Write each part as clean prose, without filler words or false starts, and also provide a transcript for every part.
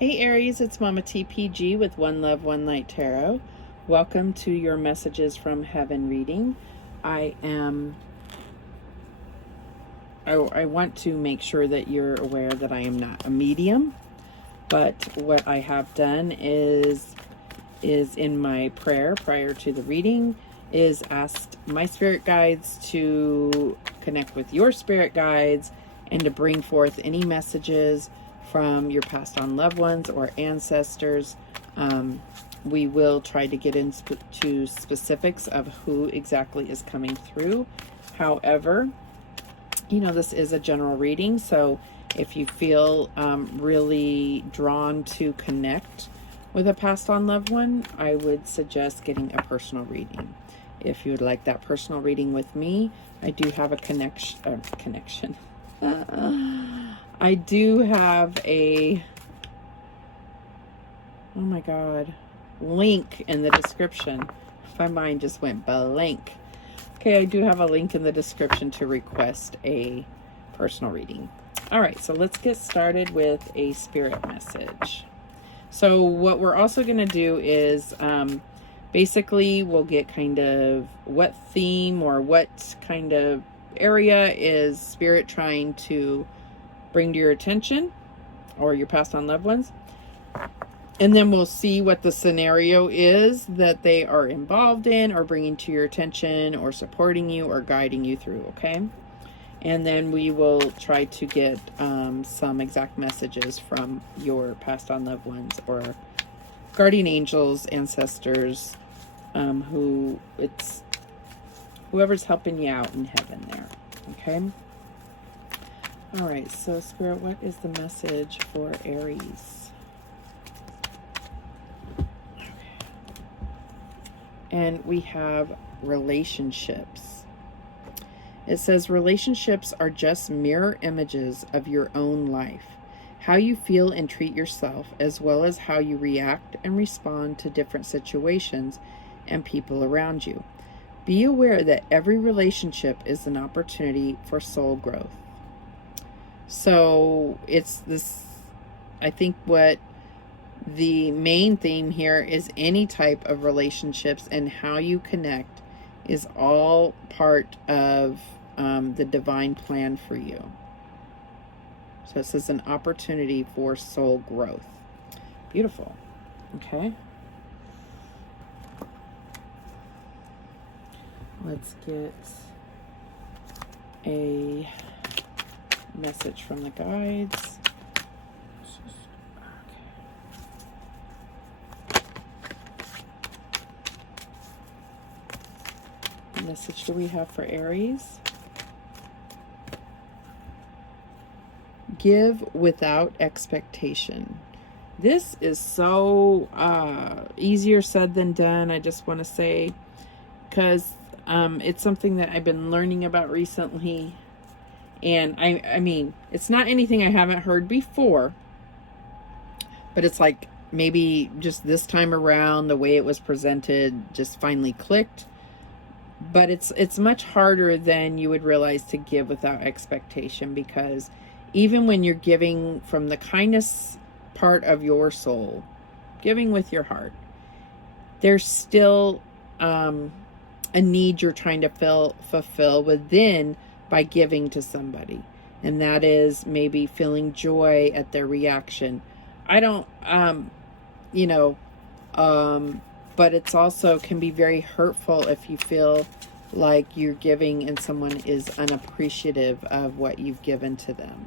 Hey Aries, it's Mama TPG with One Love, One Light Tarot. Welcome to your Messages from Heaven reading. I want to make sure that you're aware that I am not a medium, but what I have done is in my prayer prior to the reading is asked my spirit guides to connect with your spirit guides and to bring forth any messages from your passed on loved ones or ancestors. We will try to get into specifics of who exactly is coming through. However, this is a general reading, so if you feel really drawn to connect with a passed on loved one, I would suggest getting a personal reading. If you would like that personal reading with me, I do have a connection. I do have a, oh my God, link in the description. My mind just went blank. Okay, I do have a link in the description to request a personal reading. All right, so let's get started with a spirit message. So what we're also going to do is basically we'll get kind of what theme or what kind of area is spirit trying to bring to your attention or your passed on loved ones. And then we'll see what the scenario is that they are involved in or bringing to your attention or supporting you or guiding you through, okay? And then we will try to get some exact messages from your passed on loved ones or guardian angels, ancestors, whoever's helping you out in heaven there, okay? All right, so Spirit, what is the message for Aries? Okay. And we have relationships. It says relationships are just mirror images of your own life. How you feel and treat yourself, as well as how you react and respond to different situations and people around you. Be aware that every relationship is an opportunity for soul growth. So it's this, I think what the main theme here is any type of relationships and how you connect is all part of the divine plan for you. So it says an opportunity for soul growth. Beautiful. Okay. Let's get a message from the guides. What message do we have for Aries? Give without expectation. This is so easier said than done, I just want to say, because it's something that I've been learning about recently. And I mean, it's not anything I haven't heard before, but it's like maybe just this time around, the way it was presented just finally clicked. But it's much harder than you would realize to give without expectation, because even when you're giving from the kindness part of your soul, giving with your heart, there's still a need you're trying to fulfill within by giving to somebody. And that is maybe feeling joy at their reaction. But it's also can be very hurtful if you feel like you're giving and someone is unappreciative of what you've given to them.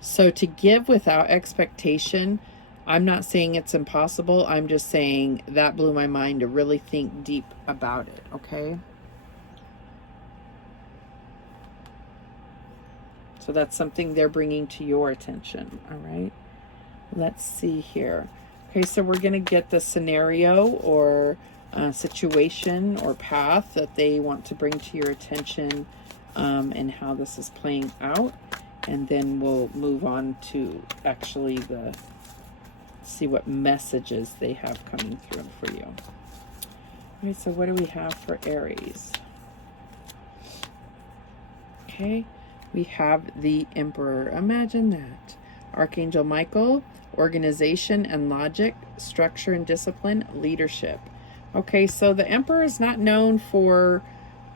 So to give without expectation, I'm not saying it's impossible. I'm just saying that blew my mind to really think deep about it, okay? So that's something they're bringing to your attention, all right? Let's see here. Okay, so we're going to get the scenario or situation or path that they want to bring to your attention and how this is playing out. And then we'll move on to actually see what messages they have coming through for you. All right, so what do we have for Aries? Okay, we have the Emperor. Imagine that. Archangel Michael, organization and logic, structure and discipline, leadership. Okay, so the Emperor is not known for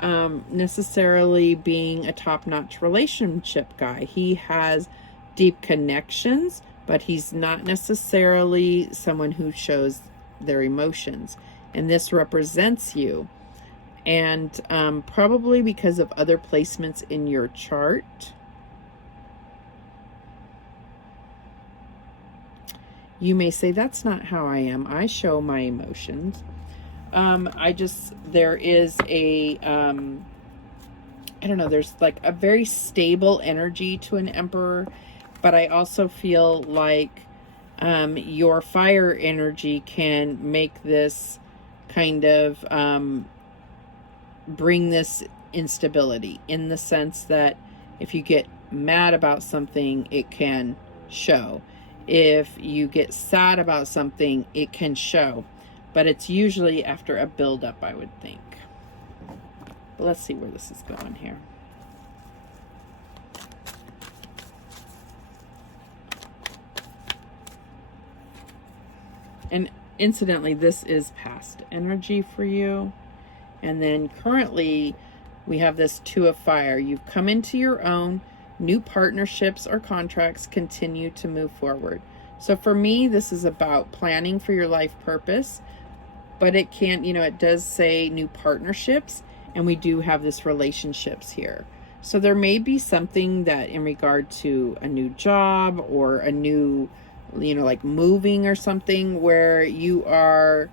necessarily being a top-notch relationship guy. He has deep connections, but he's not necessarily someone who shows their emotions. And this represents you. And probably because of other placements in your chart, you may say, that's not how I am. I show my emotions. There is a, I don't know, there's like a very stable energy to an Emperor, but I also feel like your fire energy can make this kind of bring this instability, in the sense that if you get mad about something, it can show. If you get sad about something, it can show. But it's usually after a buildup, I would think. But let's see where this is going here. And incidentally, this is past energy for you. And then currently, we have this Two of Fire. You've come into your own. New partnerships or contracts continue to move forward. So for me, this is about planning for your life purpose. But it can, it does say new partnerships, and we do have this relationships here. So there may be something that in regard to a new job or a new, like moving or something, where you are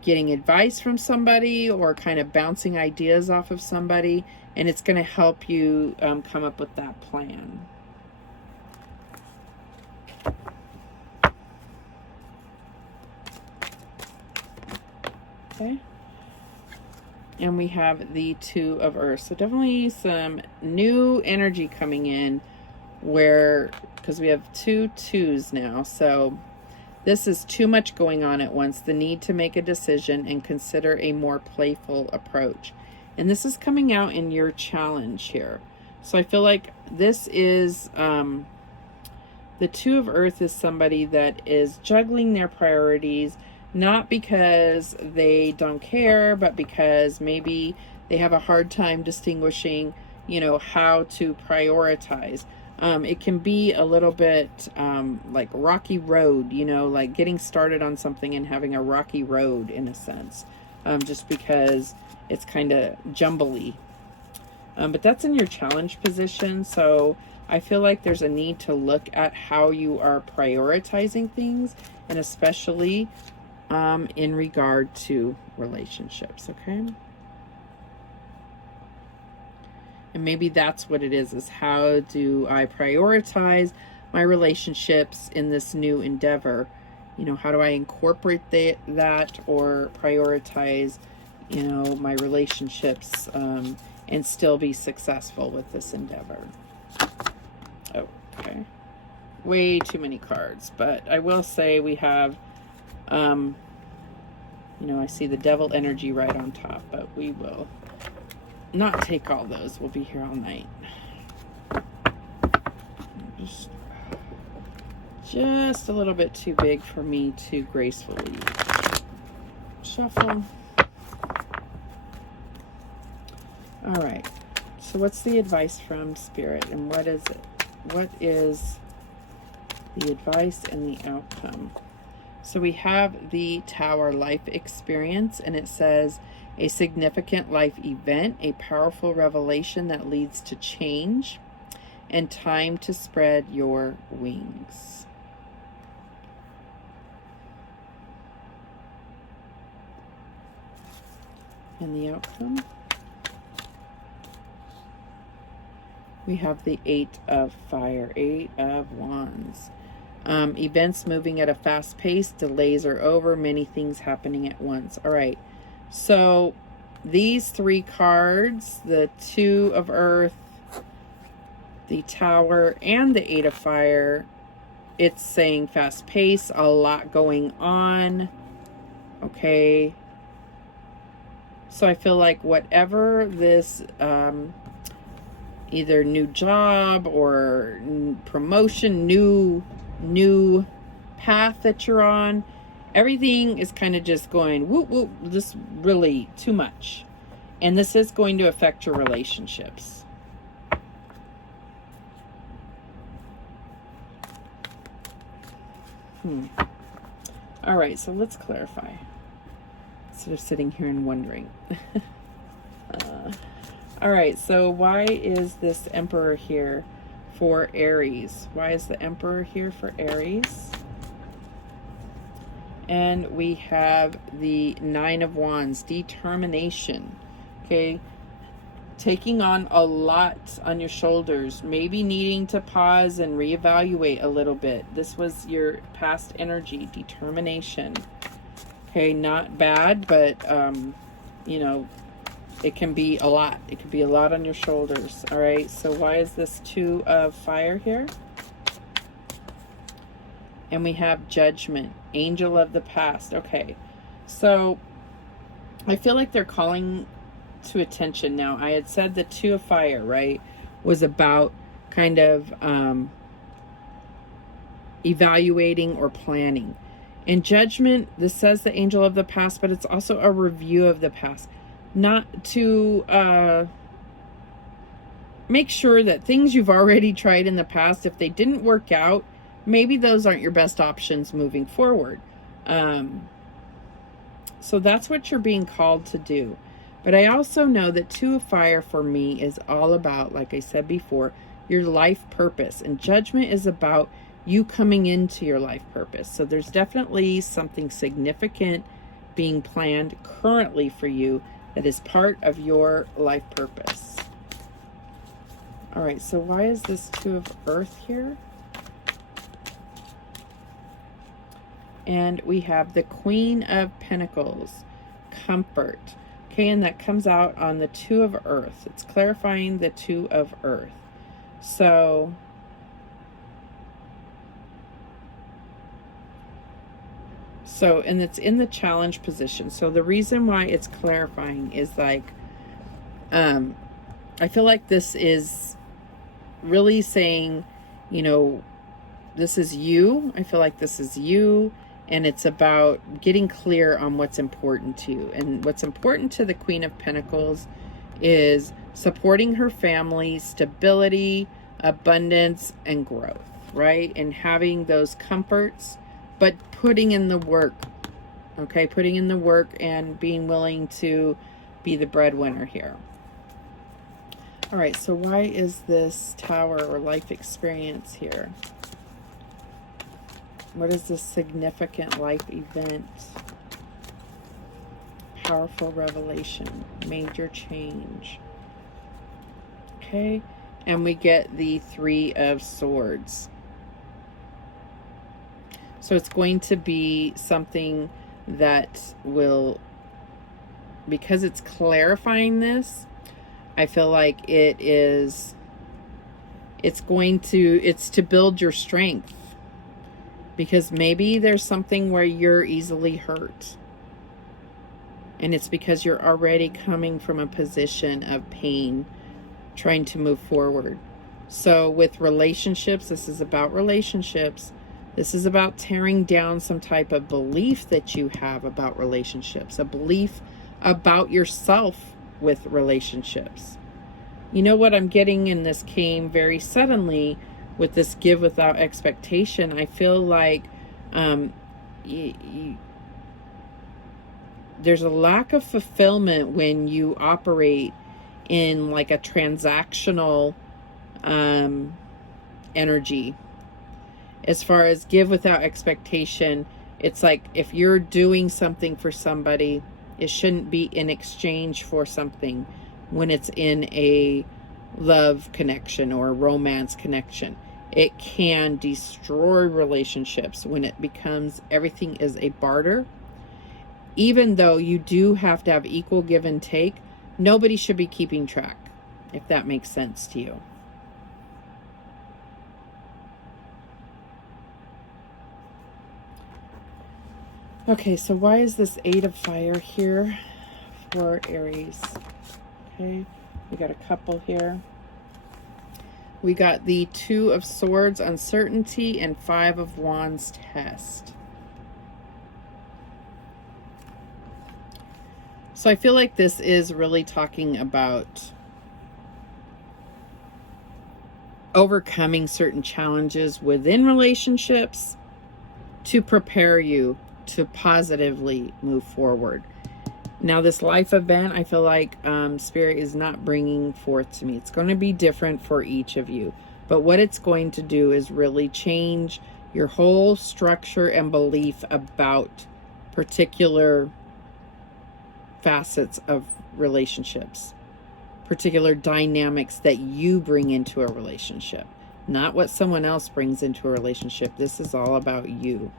getting advice from somebody or kind of bouncing ideas off of somebody, and it's going to help you come up with that plan. Okay. And we have the Two of Earth. So definitely some new energy coming in, where, because we have two twos now. So this is too much going on at once. The need to make a decision and consider a more playful approach. And this is coming out in your challenge here. So I feel like this is, the Two of Earth is somebody that is juggling their priorities, not because they don't care, but because maybe they have a hard time distinguishing, how to prioritize. It can be a little bit like rocky road, like getting started on something and having a rocky road in a sense, just because it's kind of jumbly. But that's in your challenge position. So I feel like there's a need to look at how you are prioritizing things, and especially in regard to relationships, okay? And maybe that's what it is how do I prioritize my relationships in this new endeavor? How do I incorporate that or prioritize, my relationships and still be successful with this endeavor? Oh, okay. Way too many cards, but I will say we have I see the Devil energy right on top, but we will not take all those. We'll be here all night. Just a little bit too big for me to gracefully shuffle. All right. So what's the advice from Spirit, and what is it? What is the advice and the outcome? So we have the Tower life experience, and it says a significant life event, a powerful revelation that leads to change, and time to spread your wings. And the outcome? We have the Eight of Fire, Eight of Wands. Events moving at a fast pace, delays are over, many things happening at once. All right, so these three cards, the Two of Earth, the Tower, and the Eight of Fire, it's saying fast pace, a lot going on. Okay, so I feel like whatever this either new job or promotion, new new path that you're on. Everything is kind of just going whoop whoop, this really too much, and this is going to affect your relationships. All right, so let's clarify instead of sitting here and wondering. All right, so why is this Emperor here for Aries? Why is the Emperor here for Aries? And we have the Nine of Wands, determination. Okay, taking on a lot on your shoulders, maybe needing to pause and reevaluate a little bit. This was your past energy, determination. Okay, not bad, but you know, it can be a lot. It could be a lot on your shoulders. All right, so why is this Two of Fire here? And we have Judgment, Angel of the Past. Okay, so I feel like they're calling to attention now. I had said the Two of Fire, right, was about kind of evaluating or planning. In Judgment, this says the Angel of the Past, but it's also a review of the past. Not to make sure that things you've already tried in the past, if they didn't work out, maybe those aren't your best options moving forward. So that's what you're being called to do. But I also know that Two of Fire for me is all about, like I said before, your life purpose. And Judgment is about you coming into your life purpose. So there's definitely something significant being planned currently for you that is part of your life purpose. All right, so why is this Two of Earth here? And we have the Queen of Pentacles, comfort. Okay, and that comes out on the Two of Earth. It's clarifying the Two of Earth. So and it's in the challenge position. So the reason why it's clarifying is like, I feel like this is really saying, you know, this is you. I feel like this is you. And it's about getting clear on what's important to you. And what's important to the Queen of Pentacles is supporting her family, stability, abundance, and growth, right? And having those comforts, but putting in the work, okay? Putting in the work and being willing to be the breadwinner here. All right, so why is this Tower or life experience here? What is this significant life event? Powerful revelation, major change. Okay, and we get the Three of Swords. So it's going to be something that will, because it's clarifying this, I feel like it's to build your strength. Because maybe there's something where you're easily hurt. And it's because you're already coming from a position of pain, trying to move forward. So with relationships, this is about relationships. This is about tearing down some type of belief that you have about relationships, a belief about yourself with relationships. You know what I'm getting, and this came very suddenly with this give without expectation. I feel like there's a lack of fulfillment when you operate in like a transactional energy. As far as give without expectation, it's like if you're doing something for somebody, it shouldn't be in exchange for something when it's in a love connection or a romance connection. It can destroy relationships when it becomes everything is a barter. Even though you do have to have equal give and take, nobody should be keeping track, if that makes sense to you. Okay, so why is this Eight of Fire here for Aries? Okay, we got a couple here. We got the Two of Swords, uncertainty, and Five of Wands, test. So I feel like this is really talking about overcoming certain challenges within relationships to prepare you to positively move forward. Now, this life event, I feel like Spirit is not bringing forth to me. It's going to be different for each of you. But what it's going to do is really change your whole structure and belief about particular facets of relationships, particular dynamics that you bring into a relationship, not what someone else brings into a relationship. This is all about you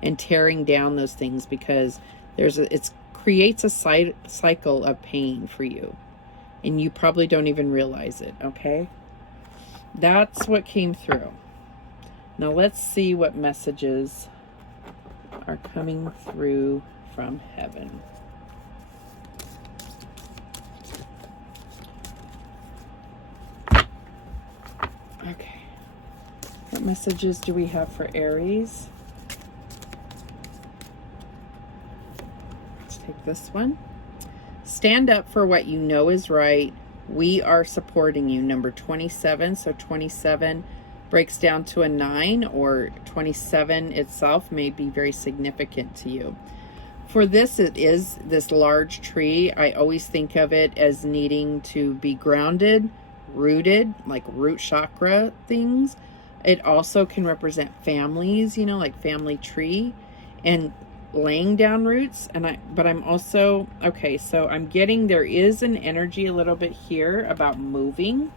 and tearing down those things, because it creates a cycle of pain for you, and you probably don't even realize it. Okay, that's what came through. Now let's see what messages are coming through from heaven. Okay, what messages do we have for Aries? Let's take this one. Stand up for what you know is right. We are supporting you. Number 27. So 27 breaks down to a 9, or 27 itself may be very significant to you. For this, it is this large tree. I always think of it as needing to be grounded, rooted, like root chakra things. It also can represent families, you know, like family tree, and laying down roots. But I'm also, okay, so I'm getting, there is an energy a little bit here about moving.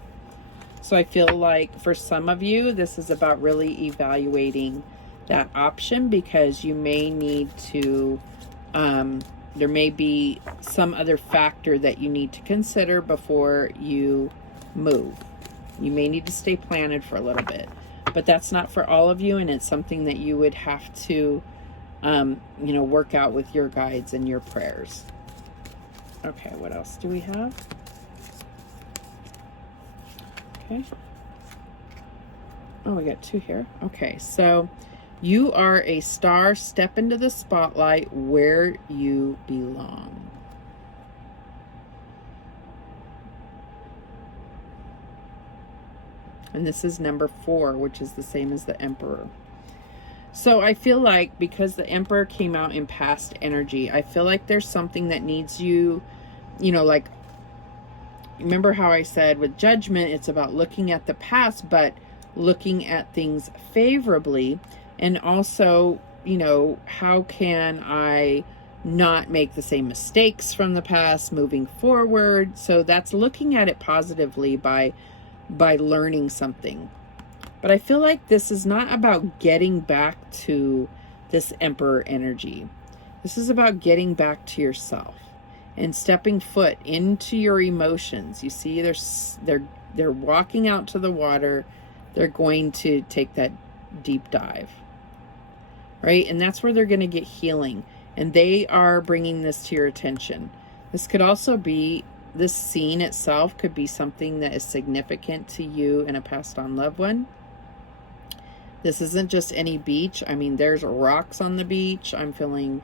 So I feel like for some of you, this is about really evaluating that option, because you may need to, there may be some other factor that you need to consider before you move. You may need to stay planted for a little bit, but that's not for all of you, and it's something that you would have to work out with your guides and your prayers. Okay, what else do we have? Okay. Oh, we got 2 here. Okay, so you are a star. Step into the spotlight where you belong. And this is number 4, which is the same as the Emperor. So I feel like, because the Emperor came out in past energy, I feel like there's something that needs you, like, remember how I said with Judgment, it's about looking at the past, but looking at things favorably. And also, how can I not make the same mistakes from the past moving forward? So that's looking at it positively by learning something. But I feel like this is not about getting back to this Emperor energy. This is about getting back to yourself and stepping foot into your emotions. You see, they're walking out to the water. They're going to take that deep dive, right? And that's where they're going to get healing. And they are bringing this to your attention. This could also be, this scene itself could be something that is significant to you and a passed on loved one. This isn't just any beach. I mean, there's rocks on the beach. I'm feeling,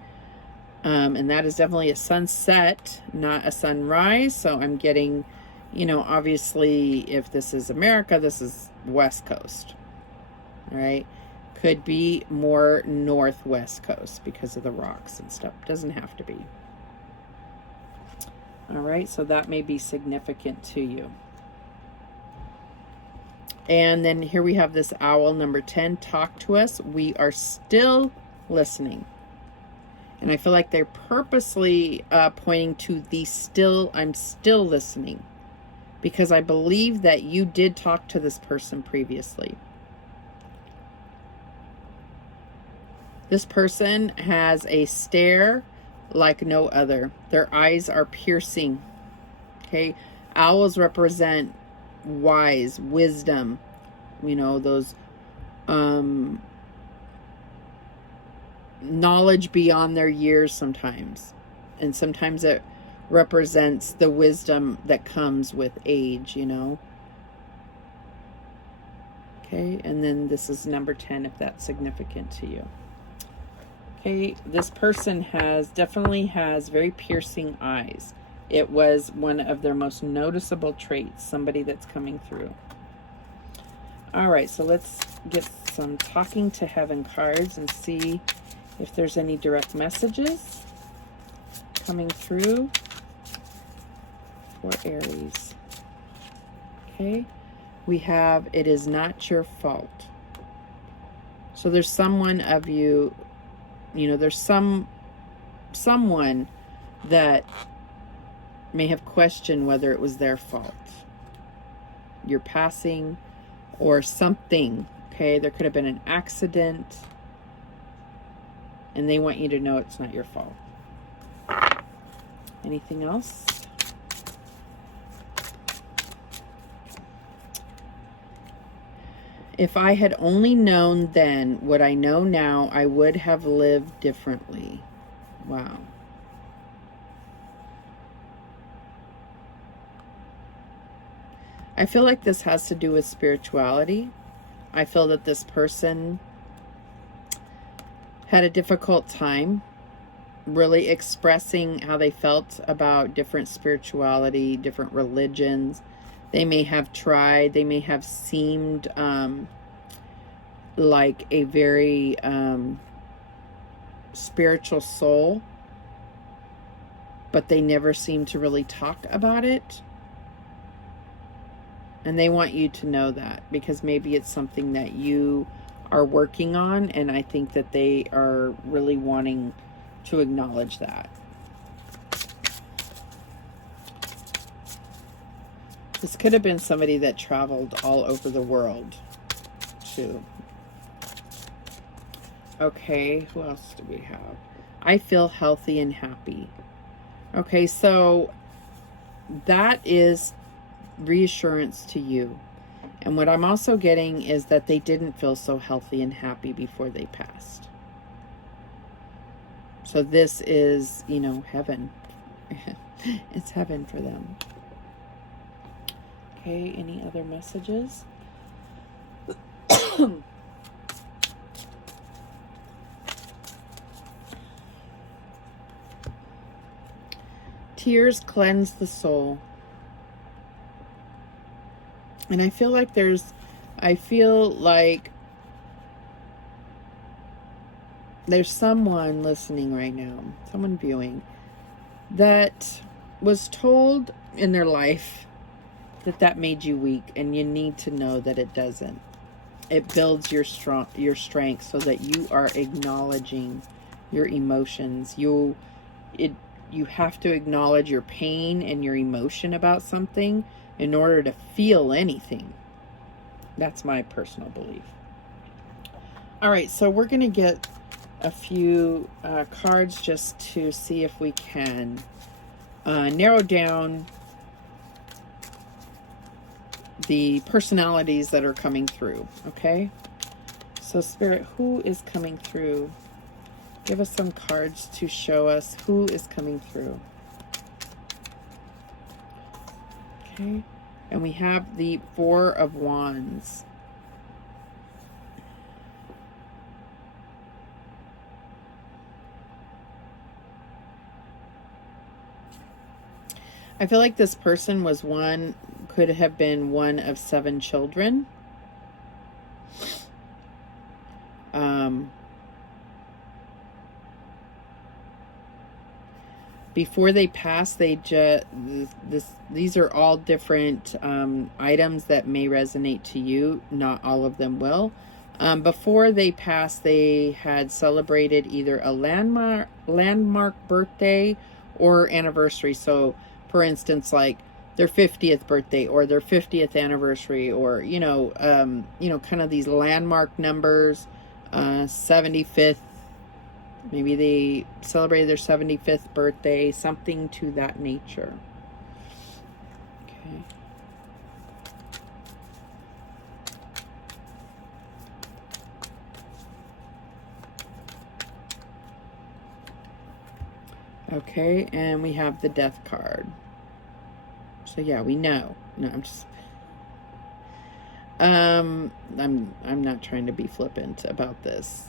and that is definitely a sunset, not a sunrise. So I'm getting, obviously, if this is America, this is West Coast, all right? Could be more Northwest Coast because of the rocks and stuff. Doesn't have to be. All right, so that may be significant to you. And then here we have this owl, number 10, talk to us. We are still listening. And I feel like they're purposely pointing to the I'm still listening. Because I believe that you did talk to this person previously. This person has a stare like no other. Their eyes are piercing. Okay, owls represent wise, wisdom, those knowledge beyond their years sometimes. And sometimes it represents the wisdom that comes with age, Okay, and then this is number 10 if that's significant to you. Okay, this person definitely has very piercing eyes. It was one of their most noticeable traits, somebody that's coming through. All right, so let's get some talking to heaven cards and see if there's any direct messages coming through for Aries. Okay, we have, it is not your fault. So there's someone of you, there's someone that may have questioned whether it was their fault. Your passing or something, okay? There could have been an accident, and they want you to know it's not your fault. Anything else? If I had only known then what I know now, I would have lived differently. Wow. I feel like this has to do with spirituality. I feel that this person had a difficult time really expressing how they felt about different spirituality, different religions. They may have tried, they may have seemed like a very spiritual soul, but they never seem to really talk about it. And they want you to know that, because maybe it's something that you are working on, and I think that they are really wanting to acknowledge that. This could have been somebody that traveled all over the world, too. Okay, who else do we have? I feel healthy and happy. Okay, so that is reassurance to you. And what I'm also getting is that they didn't feel so healthy and happy before they passed. So this is, heaven. It's heaven for them. Okay, any other messages? Tears cleanse the soul. And I feel like there's someone listening right now, someone viewing, that was told in their life that made you weak, and you need to know that it doesn't. It builds your strength so that you are acknowledging your emotions. You have to acknowledge your pain and your emotion about something in order to feel anything. That's my personal belief. All right, so we're going to get a few cards just to see if we can narrow down the personalities that are coming through, okay? So Spirit, who is coming through? Give us some cards to show us who is coming through. Okay, and we have the Four of Wands. I feel like this person could have been one of 7 children. Before they pass, these are all different items that may resonate to you. Not all of them will. Before they pass, they had celebrated either a landmark birthday or anniversary. So, for instance, like their 50th birthday or their 50th anniversary, or kind of these landmark numbers. 75th. Maybe they celebrated their 75th birthday, something to that nature. Okay. Okay, and we have the Death card. So yeah, we know. No, I'm just... I'm not trying to be flippant about this.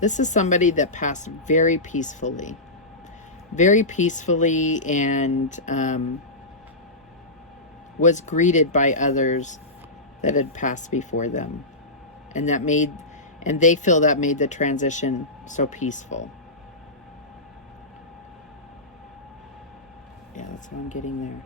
This is somebody that passed very peacefully, and was greeted by others that had passed before them, and they feel that made the transition so peaceful. Yeah, that's what I'm getting there.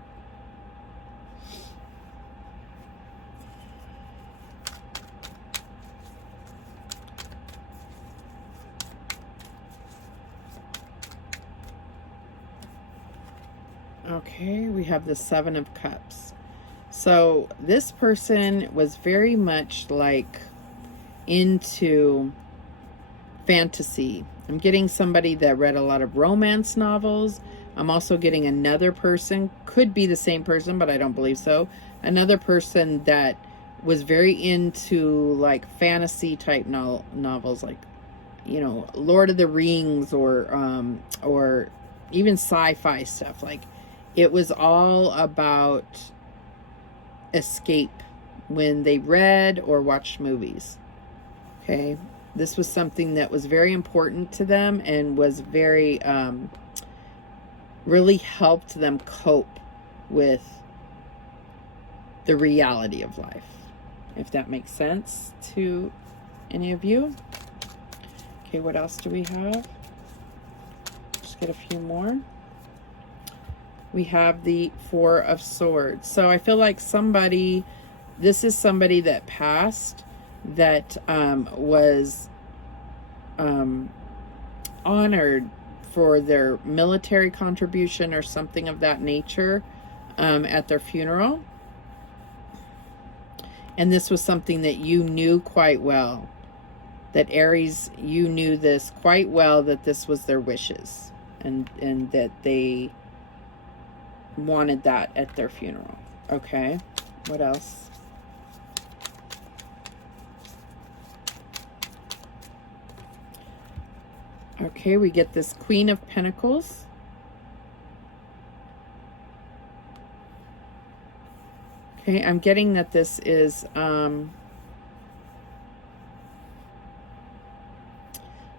Okay, we have the Seven of Cups. So this person was very much like into fantasy. I'm getting somebody that read a lot of romance novels. I'm also getting another person, could be the same person, but I don't believe so. Another person that was very into like fantasy type novels, like, you know, Lord of the Rings, or even sci-fi stuff. Like, it was all about escape when they read or watched movies. Okay, this was something that was very important to them and was very really helped them cope with the reality of life, if that makes sense to any of you. Okay, what else do we have? Just get a few more. We have the Four of Swords. So I feel like this is somebody that passed that was honored for their military contribution or something of that nature at their funeral. And this was something that you knew quite well. That Aries, you knew this quite well, that this was their wishes, and that they wanted that at their funeral. Okay, what else? Okay, we get this Queen of Pentacles. Okay, I'm getting that this is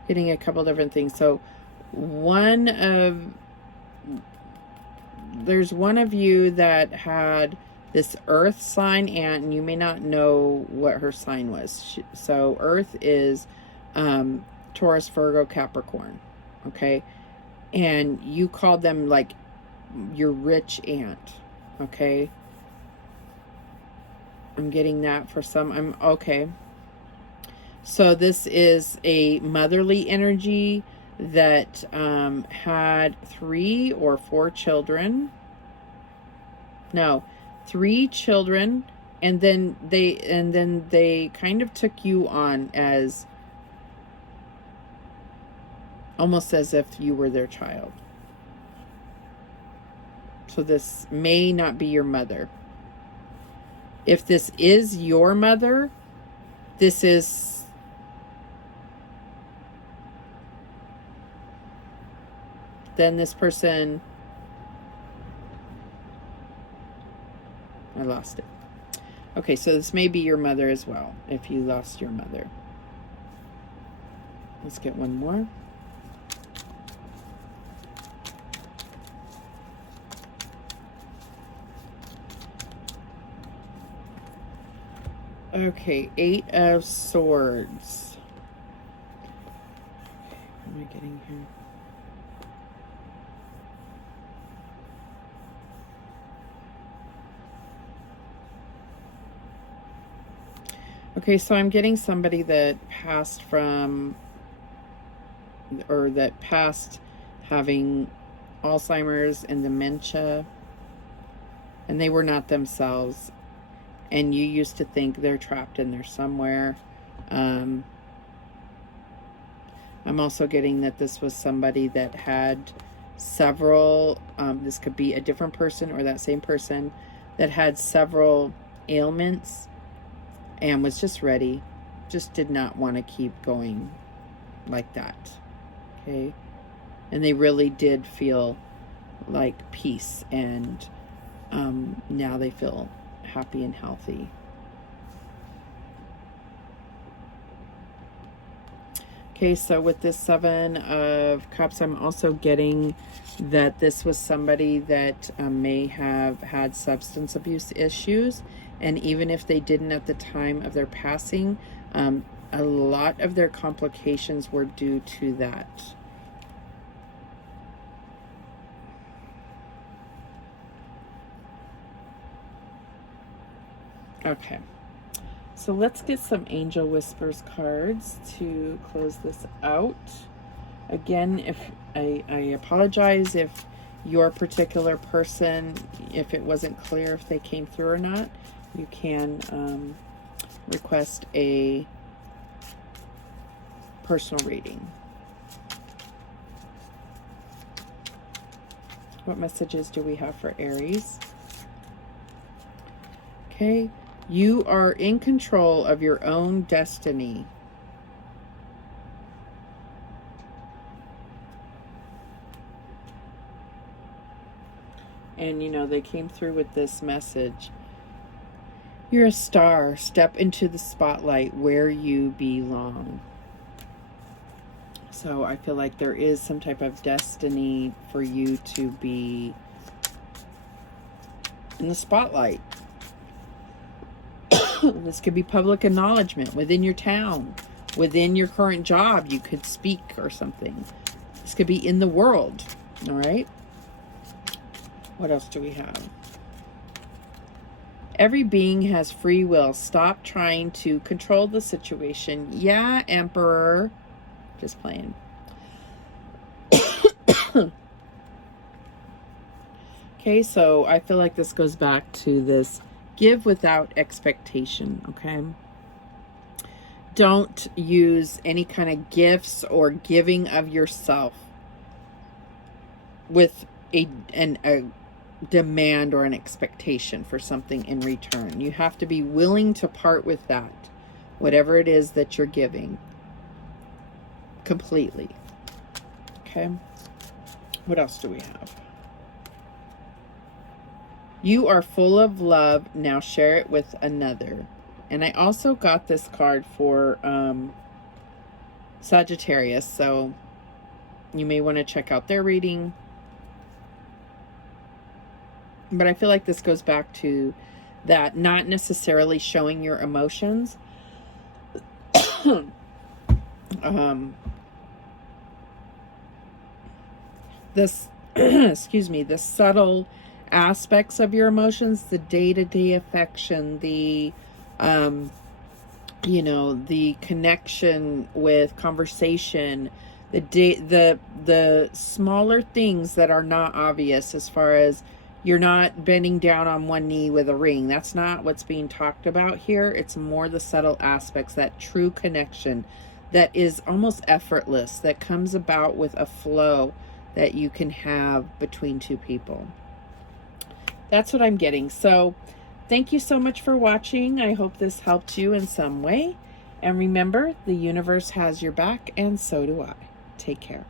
getting a couple different things. So there's one of you that had this earth sign, and you may not know what her sign was. So earth is Taurus, Virgo, Capricorn. Okay, and you called them like your rich aunt. Okay, I'm getting that for some. Okay. So this is a motherly energy that had 3 or 4 children. No, 3 children, and then they kind of took you on as almost as if you were their child. So this may not be your mother. If this is your mother, this is then this person, I lost it. Okay, so this may be your mother as well, if you lost your mother. Let's get one more. Okay, 8 of Swords. What am I getting here? Okay, so I'm getting somebody that passed having Alzheimer's and dementia, and they were not themselves, and you used to think they're trapped in there somewhere. I'm also getting that this was somebody that had several, this could be a different person or that same person, that had several ailments and was just ready, just did not want to keep going like that. Okay, and they really did feel like peace, and now they feel happy and healthy. Okay, so with this Seven of Cups, I'm also getting that this was somebody that may have had substance abuse issues. And even if they didn't at the time of their passing, a lot of their complications were due to that. Okay. So let's get some Angel Whispers cards to close this out. Again, if I apologize if your particular person, if it wasn't clear if they came through or not, you can request a personal reading. What messages do we have for Aries? Okay. You are in control of your own destiny. And, you know, they came through with this message. You're a star. Step into the spotlight where you belong. So I feel like there is some type of destiny for you to be in the spotlight. This could be public acknowledgement within your town, within your current job. You could speak or something. This could be in the world. All right. What else do we have? Every being has free will. Stop trying to control the situation. Yeah, Emperor. Just playing. Okay, so I feel like this goes back to this give without expectation, okay? Don't use any kind of gifts or giving of yourself with a demand or an expectation for something in return. You have to be willing to part with that, whatever it is that you're giving, completely. Okay? What else do we have? You are full of love. Now share it with another. And I also got this card for Sagittarius, so you may want to check out their reading. But I feel like this goes back to that, not necessarily showing your emotions. This, excuse me, the subtle aspects of your emotions, the day-to-day affection, the you know, the connection with conversation, the smaller things that are not obvious, as far as you're not bending down on one knee with a ring. That's not what's being talked about here. It's more the subtle aspects, that true connection that is almost effortless, that comes about with a flow that you can have between two people. That's what I'm getting. So thank you so much for watching. I hope this helped you in some way. And remember, the universe has your back, and so do I. Take care.